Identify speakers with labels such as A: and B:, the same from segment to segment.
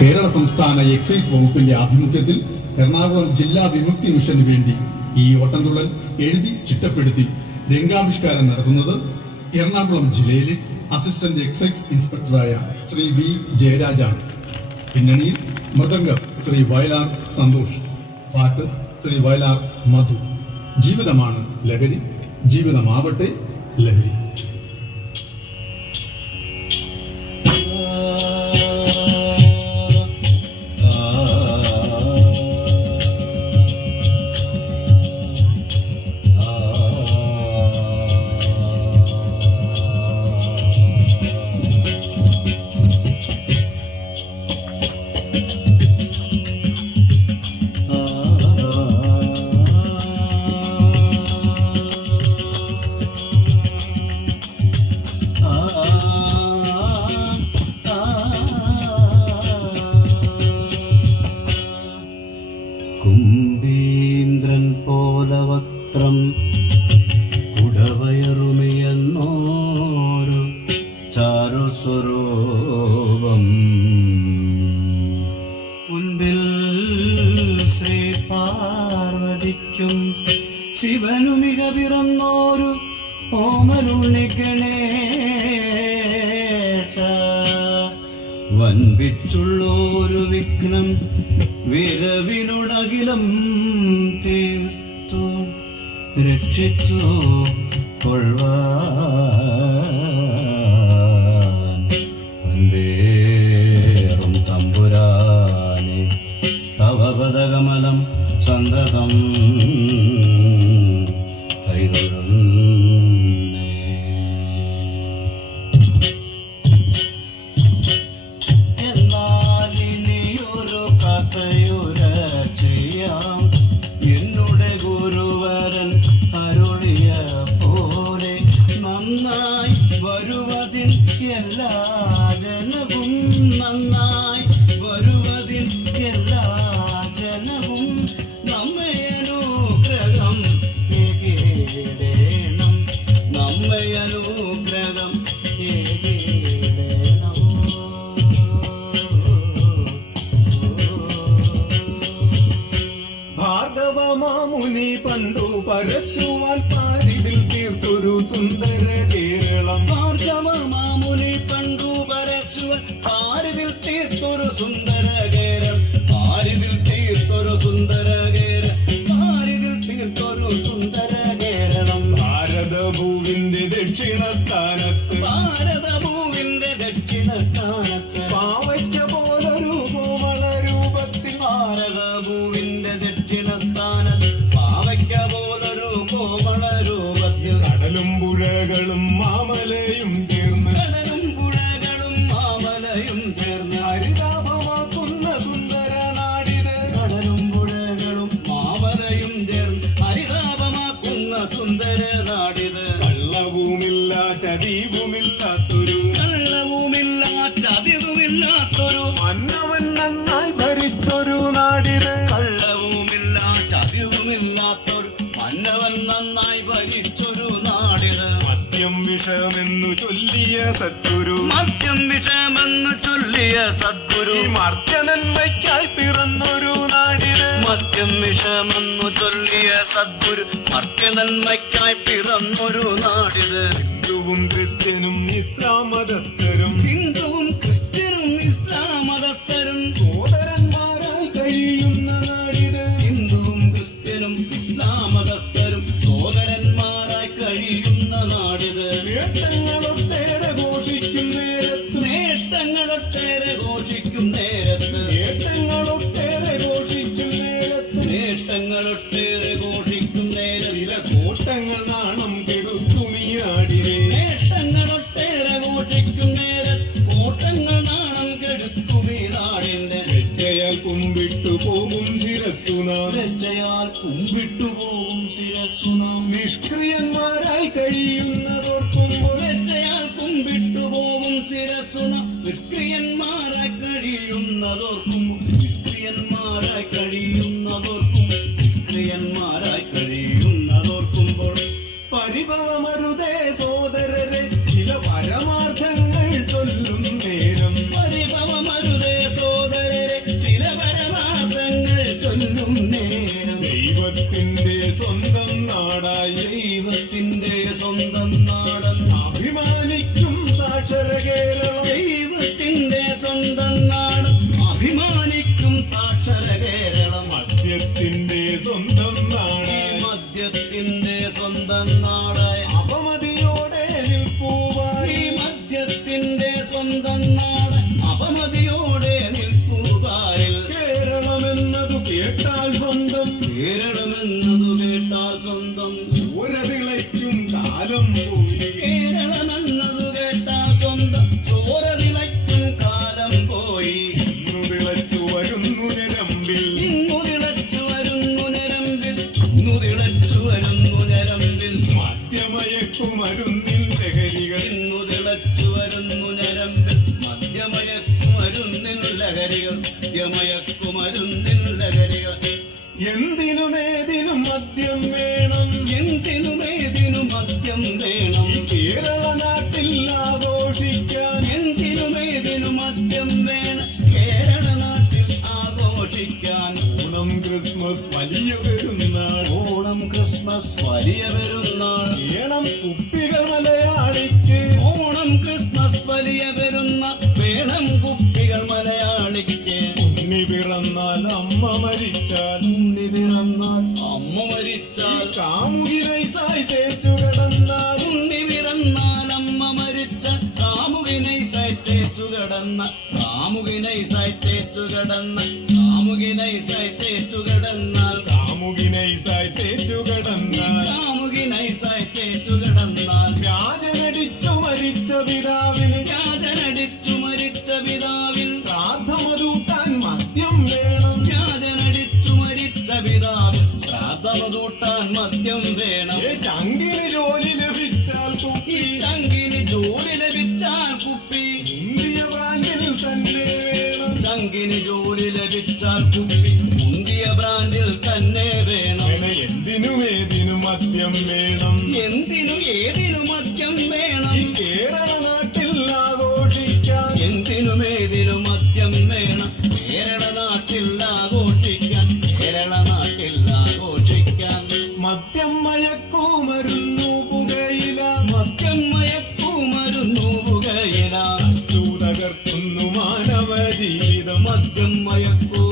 A: കേരള സംസ്ഥാന എക്സൈസ് വകുപ്പിന്റെ ആഭിമുഖ്യത്തിൽ എറണാകുളം ജില്ലാ വിമുക്തി മിഷന് വേണ്ടി ഈ ഓട്ടംതുള്ളൽ എഴുതി ചിട്ടപ്പെടുത്തി രംഗാവിഷ്കാരം നടത്തുന്നത് എറണാകുളം ജില്ലയിലെ അസിസ്റ്റന്റ് എക്സൈസ് ഇൻസ്പെക്ടറായ ശ്രീ വി ജയരാജാണ്. പിന്നണിയിൽ മൃദംഗം ശ്രീ വയലാർ സന്തോഷ് പാട്ട് ശ്രീ വയലാർ മധു. ജീവിതമാണ് ലഹരി ജീവിതമാവട്ടെ ലഹരി.
B: കുംഭീന്ദ്രൻ മുൻപിൽ ശ്രീ പാർവതിക്കും ശിവനുമിക പിറന്നോരു ഗണേശ. വൻപിച്ചുള്ളോരു വിഘ്നം വിരവിനുടകിലും തീർത്തു. രക്ഷിച്ചു കൊള്ളുവാൻ
C: ഭാർഗവമാമുനി പണ്ടു പരശുവാൻ പാരിതിൽ തീർത്തൊരു സുന്ദര കേരളം.
B: മാർഗമാമുനി പണ്ടു പരശുവാൻ പാരിതിൽ തീർത്തൊരു സുന്ദര കേരം സദ്ഗുരു
C: മർദ്ദനന്മയ്ക്കായി പിറന്നൊരു നാടിൽ
B: മദ്യം വിഷമെന്നു ചൊല്ലിയ സദ്ഗുരു മർത്യനന്മയ്ക്കായി പിറന്നൊരു നാടിൽ
C: ഹിന്ദുവും ക്രിസ്ത്യനും ഇസ്ലാം ലജ്ജയാൽ കുമ്പിട്ടു പോകും ശിരസ്സുനാം
B: ലജ്ജയാൽ
C: സ്വന്തം അഭിമാനിക്കും സാക്ഷര കേരളം വേണം കേരള നാട്ടിൽ ആഘോഷിക്കാൻ എന്തിനു
B: എന്തിനുമേതിനു മദ്യം വേണം. കേരള നാട്ടിൽ ആഘോഷിക്കാൻ
C: ഓണം ക്രിസ്മസ് വലിയ പെരുന്നാൾ.
B: ഓണം ക്രിസ്മസ് വലിയ പെരുന്നാൾ.
C: വേണം കുപ്പികൾ മലയാളിക്ക്.
B: ഓണം ക്രിസ്മസ് വലിയ പെരുന്ന വേണം കുപ്പികൾ മലയാളിക്ക്.
C: ഉണ്ണി പിറന്നാൽ അമ്മ മരിച്ചാൽ.
B: ഉണ്ണി പിറന്നാൽ അമ്മ മരിച്ചാൽ.
C: കാമുകിനൈസായി തേച്ചു
B: കടന്ന കാമുകിനെ സൈത്തേച്ചു കടന്ന കാമുകിനെ സൈത്തേച്ചു കടന്നാൽ
C: കാമുകിനെ തേച്ചു കിടന്നാൽ
B: കാമുകിനെ സൈത്തേച്ചു കടന്നാൽ
C: വ്യാജനടിച്ചു മരിച്ച പിതാവിൽ
B: വ്യാജനടിച്ചു മരിച്ച പിതാവിൽ
C: ശ്രാദ്ധമതൂട്ടാൻ മദ്യം വേണം.
B: വ്യാജനടിച്ചു മരിച്ച പിതാവിൽ ശ്രാദ്ധമതൂട്ടാൻ മദ്യം വേണം.
C: ചങ്കിന് ജോലി ലഭിച്ചാൽ കുപ്പി.
B: ചങ്കിന് ജോലി ലഭിച്ചാൽ കുപ്പി. കുപ്പി മുന്തിയ ബ്രാൻഡിൽ തന്നെ വേണം.
C: എന്തിനും ഏതിനും മദ്യം വേണം.
B: എന്തിനും ഏതിനും മദ്യം വേണം.
C: കേരള നാട്ടിൽ ആഘോഷിക്കാം
B: എന്തിനും ഏതിനും മദ്യം വേണം. കേരള നാട്ടിൽ ആഘോഷിക്കാൻ. കേരള നാട്ടിൽ ആഘോഷിക്കാൻ.
C: മദ്യം മയക്കുമരുന്നു പുകയില.
B: മദ്യം മയക്കുമരുന്നു പുകയില.
C: തകർക്കുന്നു മാനവ ജീവിതം.
B: മദ്യം മയക്കുമരുന്നു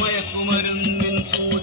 C: മയക്കുമരുന്നിൻ സൂചികൾ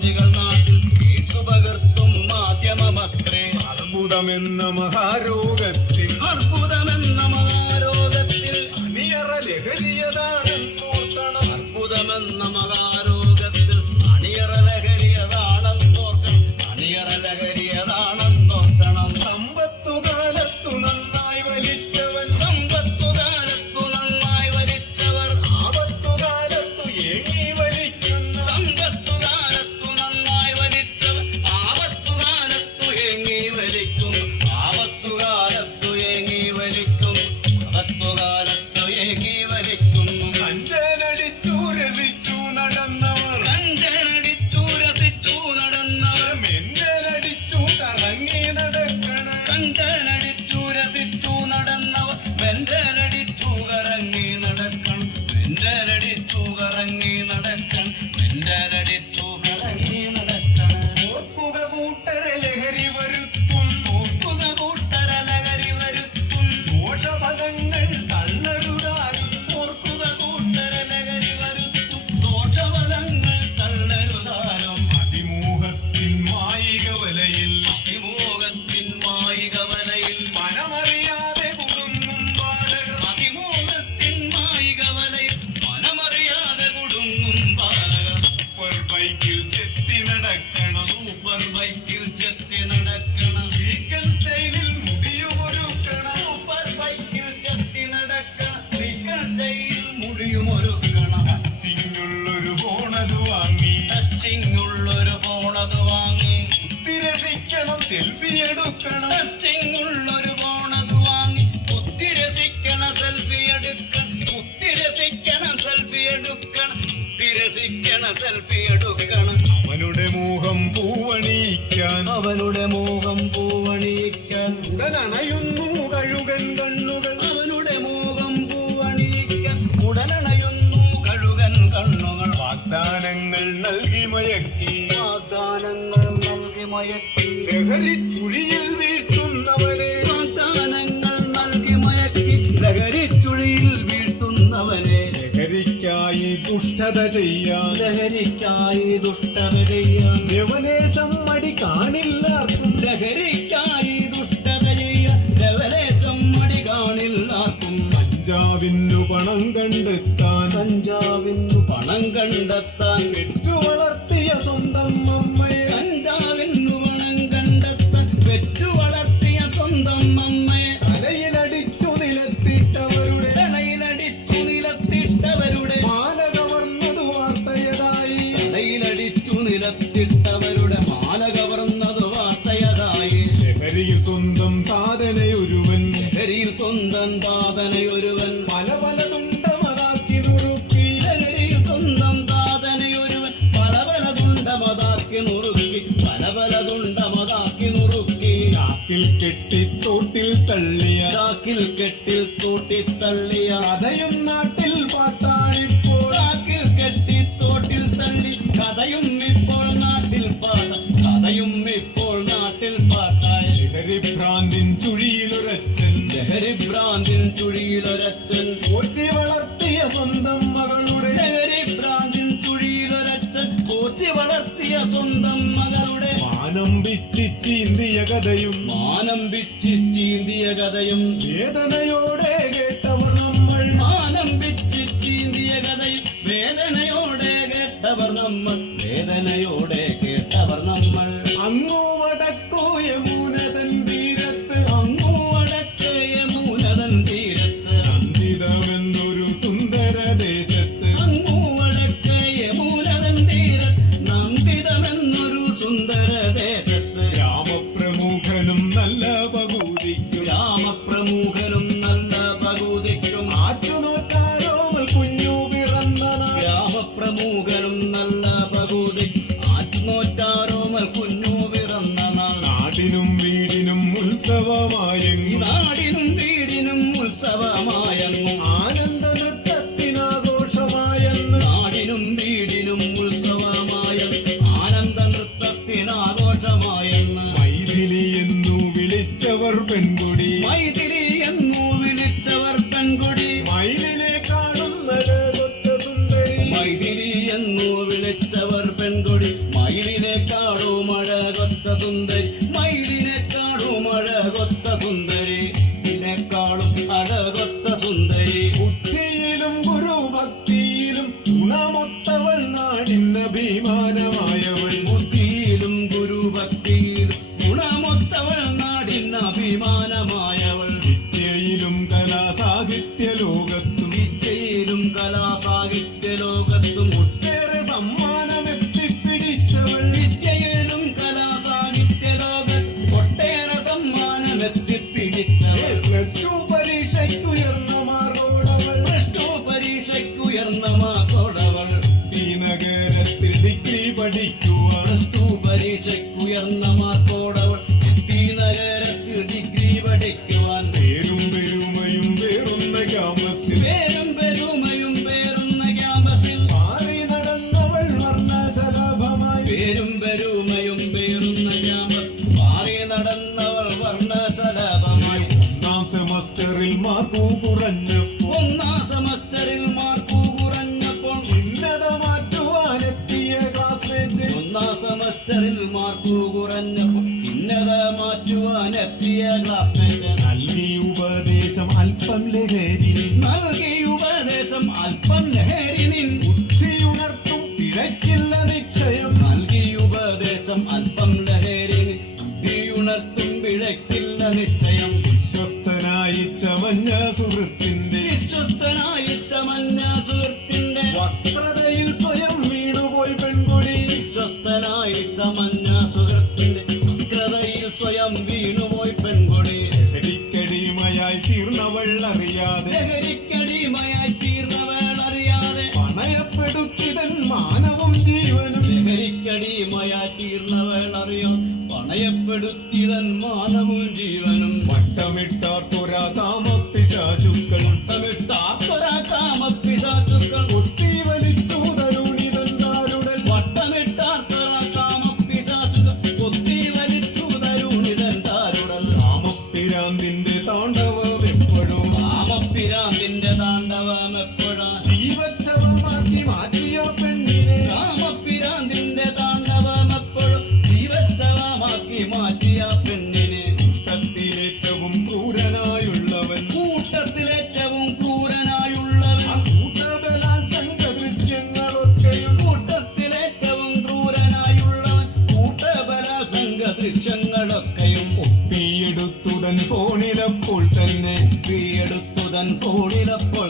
C: പട്ടണത്തിങ്ങുള്ളൊരു വാങ്ങി സെൽഫി എടുക്കണം.
B: സെൽഫി എടുക്കണം. തിരസിക്കണം സെൽഫി എടുക്കണം.
C: അവനുടെ മോഹം പൂവണിയിക്കാൻ.
B: അവനുടെ മോഹം പൂവണിയിക്കാൻ.
C: ഉടനണയുന്നു കഴുകൻ കണ്ണുകൾ.
B: അവനുടെ മോഹം പൂവണിയിക്കാൻ. ഉടനണയുന്നു കഴുകൻ കണ്ണുകൾ.
C: വാഗ്ദാനങ്ങൾ നൽകി മയക്കി.
B: വാഗ്ദാനങ്ങൾ നൽകി മയക്കി.
C: ലഹരി ചുഴിയിൽ ദുഷ്ടത ചെയ്യാം
B: ലഹരിക്കായി ദുഷ്ടത ചെയ്യാം
C: യവലേശം മടി കാണില്ല
B: ലഹരിക്കായി ദുഷ്ടത ചെയ്യാം ലവലേശം മടി
C: കാണില്ല
B: കഞ്ചാവിന്നു പണം കണ്ടെത്താൻ കഞ്ചാവിന്നു പണം കണ്ടെത്താൻ
C: ചാക്കിൽ കെട്ടി തോട്ടിൽ തള്ളിയ
B: ചാക്കിൽ കെട്ടിൽ തോട്ടി തള്ളിയ
C: കഥയും നാട്ടിൽ പാട്ടാണിപ്പോൾ.
B: ചാക്കിൽ കെട്ടി തോട്ടിൽ തള്ളി കഥയും ഇപ്പോൾ നാട്ടിൽ പാട്ട കഥയും ഇപ്പോൾ നാട്ടിൽ പാട്ടായി
C: ലഹരിഭ്രാന്തിൻ ചുഴിയിലൊരച്ചൻ
B: ലഹരിഭ്രാന്തിൻ ചുഴിയിലൊരച്ചൻ
C: പോറ്റി വളർത്തിയ സ്വന്തം ചീന്തിയ കഥയും
B: മാനമ്പിച്ച് ചീന്തിയ കഥയും
C: വേദനയോടെ കേട്ടവർ നമ്മൾ
B: മാനമ്പിച്ച് ചീന്തിയ കഥയും വേദനയോടെ കേട്ടവർ നമ്മൾ വേദനയോടെ കേട്ടവർ നമ്മൾ
C: ఉయర్నమా తోడ അല്പം ലഹരി
B: നിൻ
C: ബുദ്ധിയുണർത്തും. പിഴയ്ക്കില്ല നിശ്ചയം.
B: ശ്വാസവും ജീവനും വട്ടമിട്ടാർ തുരാകാമപ്പിശാചുക്കൾ വട്ടമിട്ടാർ തുരാകാമപ്പിശാചുക്കൾ ഫോണിലപ്പോൾ തന്നെ കീയെടുത്തു തൻ ഫോണിലപ്പോൾ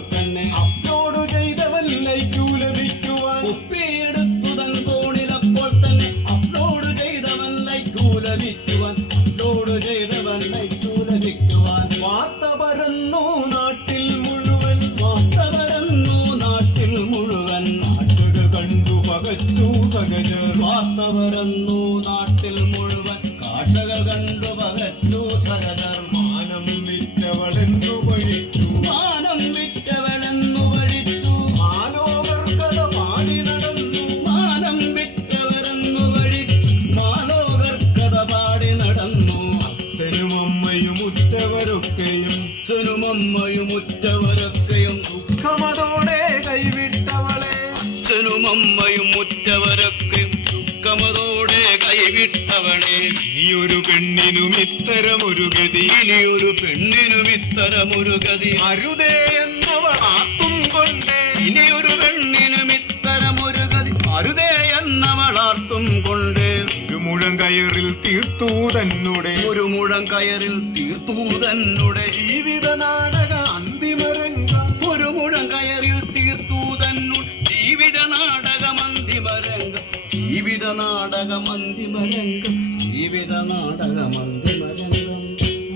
B: ഇത്തരമൊരു ഗതി
C: ഇനി ഒരു പെണ്ണിനും ഇത്തരമൊരു ഗതി അരുതേ എന്നവൾ ആർത്തും കൊണ്ടേ
B: ഇനി ഒരു പെണ്ണിനും ഇത്തരമൊരു ഗതി അരുതേ എന്നവൾ ആർത്തും കൊണ്ടേ.
C: ഒരു മുഴം കയറിൽ തീർത്തൂതന്നുടെ.
B: ഒരു മുഴം കയറിൽ തീർത്തൂതന്നുടെ.
C: ജീവിത നാടക അന്തിമരംഗ.
B: ഒരു മുഴം കയറിൽ തീർത്തൂതന്നു. ജീവിത നാടക അന്തിമരംഗം. ജീവിത നാടക അന്തിമരംഗം. ജീവിത നാടക അന്തിമ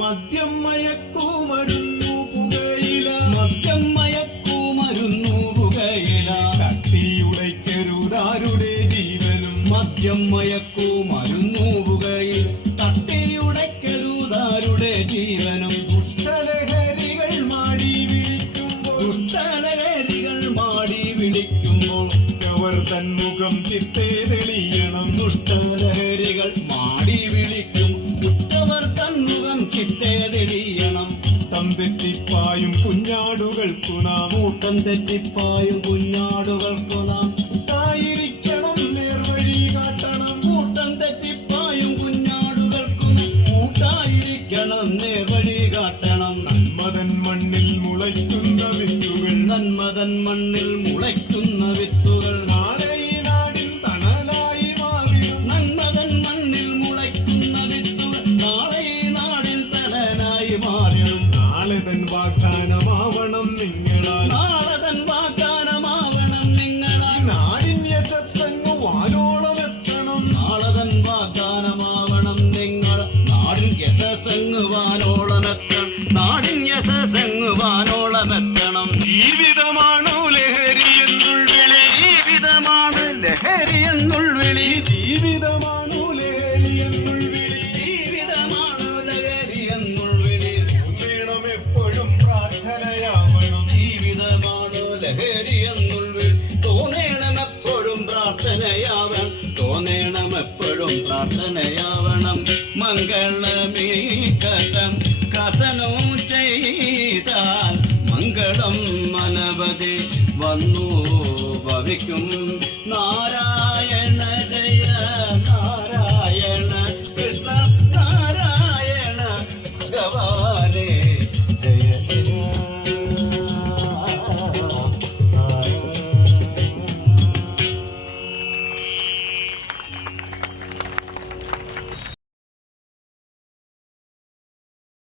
C: മദ്യം മയക്കുമരുന്നു പുകയില.
B: മദ്യം മയക്കുമരുന്നു പുകയില
C: തട്ടിയുടയ്ക്കരുതാരുടെ ജീവനും
B: മദ്യം മയക്കുമരുന്നു പുകയിൽ തട്ടിയുടയ്ക്കരുതാരുടെ ജീവനും
C: ദുഷ്ടലഹരികൾ മാടി വിളിക്കുമ്പോൾ
B: ദുഷ്ടലഹരികൾ മാടി വിളിക്കുമ്പോൾ
C: അവർ തന്മുഖം ചിത്തേ
B: കൂട്ടം തെറ്റിപ്പായു കുഞ്ഞാടുകൾക്കു ും